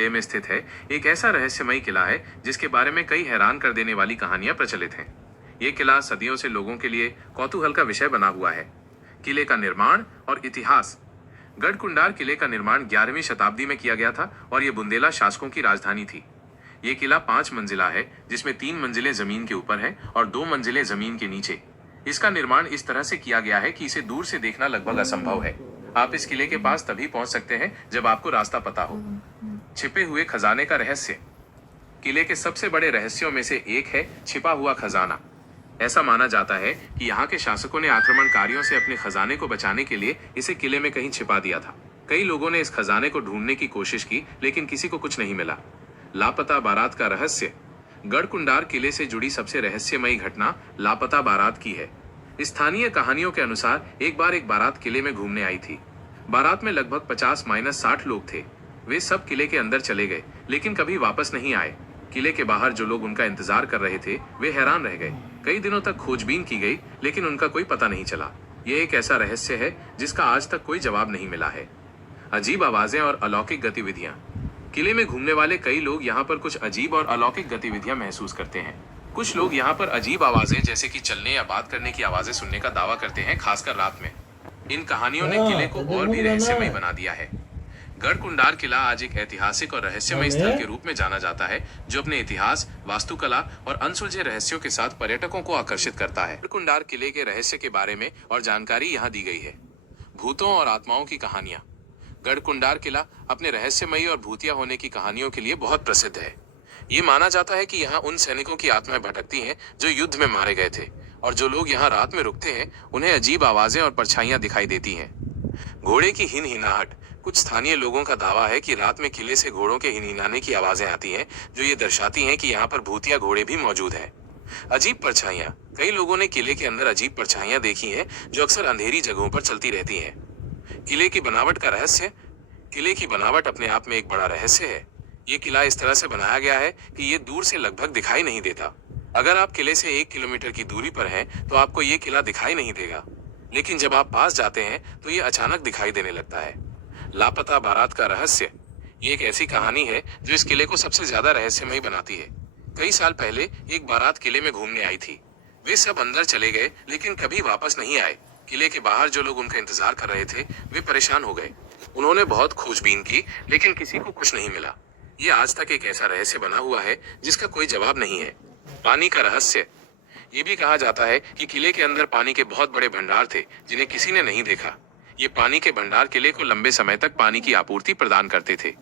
किले में स्थित है एक ऐसा रहस्यमयी किला है जिसके बारे में कई हैरान कर देने वाली कहानियां प्रचलित हैं। ये किला सदियों से लोगों के लिए कौतूहल का विषय बना हुआ है। किले का निर्माण और इतिहास। गढ़कुंडार किले का निर्माण 11वीं शताब्दी में किया गया था और ये बुंदेला शासकों की राजधानी थी। ये किला 5 मंजिला है, जिसमें 3 मंजिलें जमीन के ऊपर हैं और 2 मंजिलें जमीन के नीचे। इसका निर्माण इस तरह से किया गया है कि इसे दूर से देखना लगभग असंभव है। आप इस किले के पास तभी पहुंच सकते हैं जब आपको रास्ता पता हो। छिपे हुए खजाने का रहस्य। किले के सबसे बड़े रहस्यों में से एक है छिपा हुआ खजाना। ऐसा माना जाता है कि यहाँ के शासकों ने आक्रमणकारियों से अपने खजाने को बचाने के लिए इसे किले में कहीं छिपा दिया था। कई लोगों ने इस खजाने को ढूंढने की कोशिश की, लेकिन किसी को कुछ नहीं मिला। लापता बारात का रहस्य। गढ़कुंडार किले से जुड़ी सबसे रहस्यमयी घटना लापता बारात की है। स्थानीय कहानियों के अनुसार एक बार एक बारात किले में घूमने आई थी। बारात में लगभग 50-60 लोग थे। वे सब किले के अंदर चले गए, लेकिन कभी वापस नहीं आए। किले के बाहर जो लोग उनका इंतजार कर रहे थे वे हैरान रह गए। कई दिनों तक खोजबीन की गई, लेकिन उनका कोई पता नहीं चला। यह एक ऐसा रहस्य है जिसका आज तक कोई जवाब नहीं मिला है। अजीब आवाजें और अलौकिक गतिविधियां। किले में घूमने वाले कई लोग यहाँ पर कुछ अजीब और अलौकिक गतिविधियां महसूस करते हैं। कुछ लोग यहाँ पर अजीब आवाजें जैसे कि चलने या बात करने की आवाजें सुनने का दावा करते हैं, खासकर रात में। इन कहानियों ने किले को और भी रहस्यमय बना दिया है। गढ़कुंडार किला आज एक ऐतिहासिक और रहस्यमय स्थल के रूप में जाना जाता है, जो अपने इतिहास, वास्तुकला और अनसुलझे रहस्यों के साथ पर्यटकों को आकर्षित करता है। गढ़कुंडार किले के रहस्य के बारे में और जानकारी यहाँ दी गई है। भूतों और आत्माओं की कहानियां। गढ़कुंडार किला अपने रहस्यमयी और भूतिया होने की कहानियों के लिए बहुत प्रसिद्ध है। ये माना जाता है कि यहाँ उन सैनिकों की आत्माएं भटकती हैं जो युद्ध में मारे गए थे, और जो लोग यहाँ रात में रुकते हैं उन्हें अजीब आवाजें और परछाइयां दिखाई देती हैं। घोड़े की हिनहिनाहट। कुछ स्थानीय लोगों का दावा है कि रात में किले से घोड़ों के हिनहिनाने की आवाजें आती हैं, जो ये दर्शाती हैं कि यहाँ पर भूतिया घोड़े भी मौजूद हैं। अजीब परछाइयां। कई लोगों ने किले के अंदर अजीब परछाइयां देखी हैं, जो अक्सर अंधेरी जगहों पर चलती रहती हैं। किले की बनावट का रहस्य। किले की बनावट अपने आप में एक बड़ा रहस्य है। ये किला इस तरह से बनाया गया है कि ये दूर से लगभग दिखाई नहीं देता। अगर आप किले से 1 किलोमीटर की दूरी पर हैं, तो आपको ये किला दिखाई नहीं देगा, लेकिन जब आप पास जाते हैं तो ये अचानक दिखाई देने लगता है। लापता बारात का रहस्य। ये एक ऐसी कहानी है जो इस किले को सबसे ज्यादा रहस्यमयी बनाती है। कई साल पहले एक बारात किले में घूमने आई थी। वे सब अंदर चले गए, लेकिन कभी वापस नहीं आए। किले के बाहर जो लोग उनका इंतजार कर रहे थे वे परेशान हो गए। उन्होंने बहुत खोजबीन की, लेकिन किसी को कुछ नहीं मिला। ये आज तक एक ऐसा रहस्य बना हुआ है जिसका कोई जवाब नहीं है। पानी का रहस्य। ये भी कहा जाता है कि किले के अंदर पानी के बहुत बड़े भंडार थे, जिन्हें किसी ने नहीं देखा। ये पानी के भंडार किले को लंबे समय तक पानी की आपूर्ति प्रदान करते थे।